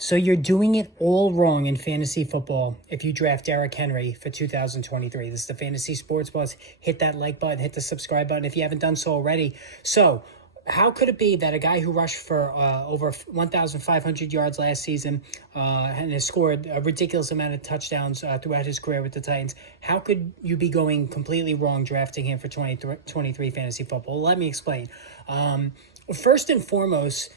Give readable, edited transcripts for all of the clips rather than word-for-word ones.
So you're doing it all wrong in fantasy football if you draft Derrick Henry for 2023. This is the Fantasy Sports Buzz. Hit that like button, hit the subscribe button if you haven't done so already. So how could it be that a guy who rushed for over 1,500 yards last season and has scored a ridiculous amount of touchdowns throughout his career with the Titans, how could you be going completely wrong drafting him for 2023 fantasy football? Let me explain. First and foremost,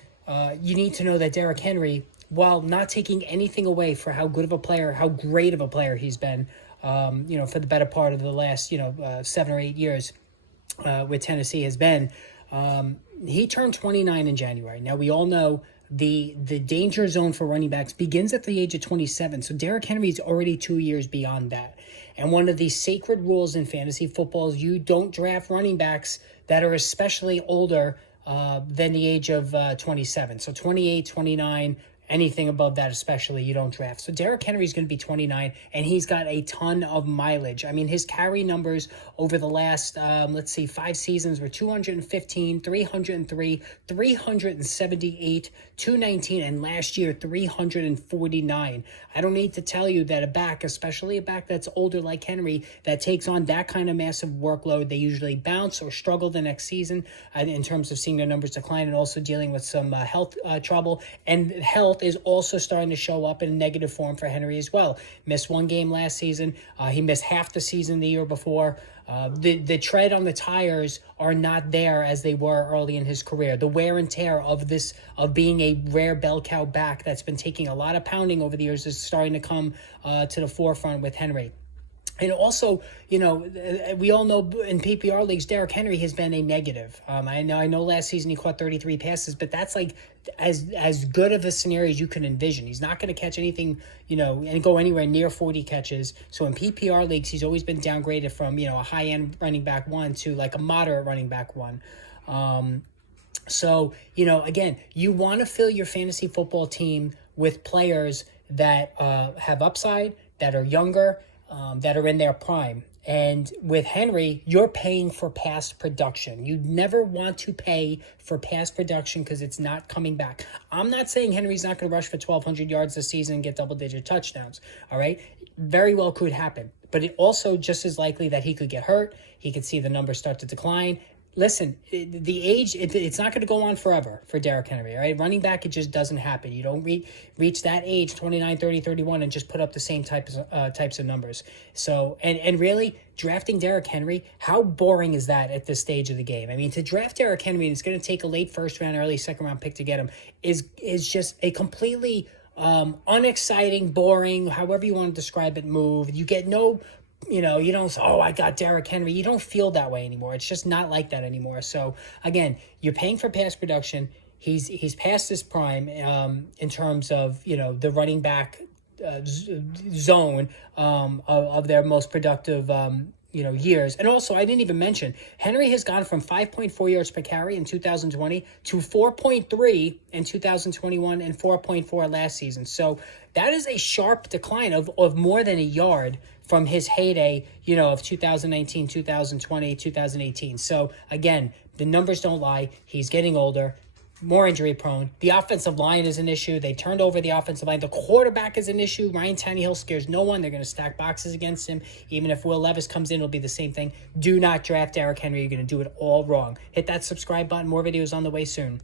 you need to know that Derrick Henry, while not taking anything away for how good of a player, how great of a player he's been, for the better part of the last, 7 or 8 years with Tennessee has been, he turned 29 in January. Now, we all know the danger zone for running backs begins at the age of 27. So Derrick Henry is already 2 years beyond that. And one of the sacred rules in fantasy football is you don't draft running backs that are especially older than the age of 27. So 28, 29, anything above that especially, you don't draft. So Derrick Henry is going to be 29, and he's got a ton of mileage. I mean, his carry numbers over the last, 5 seasons were 215, 303, 378, 219, and last year, 349. I don't need to tell you that a back, especially a back that's older like Henry, that takes on that kind of massive workload, they usually bounce or struggle the next season in terms of seeing their numbers decline and also dealing with some health trouble. And health is also starting to show up in negative form for Henry as well. Missed one game last season. He missed half the season the year before. The tread on the tires are not there as they were early in his career. The wear and tear of being a rare bell cow back that's been taking a lot of pounding over the years is starting to come to the forefront with Henry. And also, we all know in PPR leagues, Derrick Henry has been a negative. I know last season he caught 33 passes, but that's like as good of a scenario as you can envision. He's not going to catch anything, and go anywhere near 40 catches. So in PPR leagues, he's always been downgraded from, a high-end running back one to like a moderate running back one. So, again, you want to fill your fantasy football team with players that have upside, that are younger, that are in their prime. And with Henry, you're paying for past production. You never want to pay for past production because it's not coming back. I'm not saying Henry's not going to rush for 1,200 yards this season and get double-digit touchdowns, all right? Very well could happen. But it also just as likely that he could get hurt. He could see the numbers start to decline. Listen, the age, it's not going to go on forever for Derrick Henry, all right? Running back, it just doesn't happen. You don't reach that age, 29, 30, 31, and just put up the same types of numbers. So, and really, drafting Derrick Henry, how boring is that at this stage of the game? I mean, to draft Derrick Henry, it's going to take a late first round, early second round pick to get him, is just a completely unexciting, boring, however you want to describe it, move. You get no... you don't say, oh, I got Derrick Henry. You don't feel that way anymore. It's just not like that anymore. So, again, you're paying for past production. He's past his prime in terms of, the running back zone of their most productive years. And also, I didn't even mention, Henry has gone from 5.4 yards per carry in 2020 to 4.3 in 2021 and 4.4 last season. So that is a sharp decline of more than a yard from his heyday, of 2019, 2020, 2018. So again, the numbers don't lie. He's getting older, more injury prone. The offensive line is an issue. They turned over the offensive line. The quarterback is an issue. Ryan Tannehill scares no one. They're going to stack boxes against him. Even if Will Levis comes in, it'll be the same thing. Do not draft Derrick Henry. You're going to do it all wrong. Hit that subscribe button. More videos on the way soon.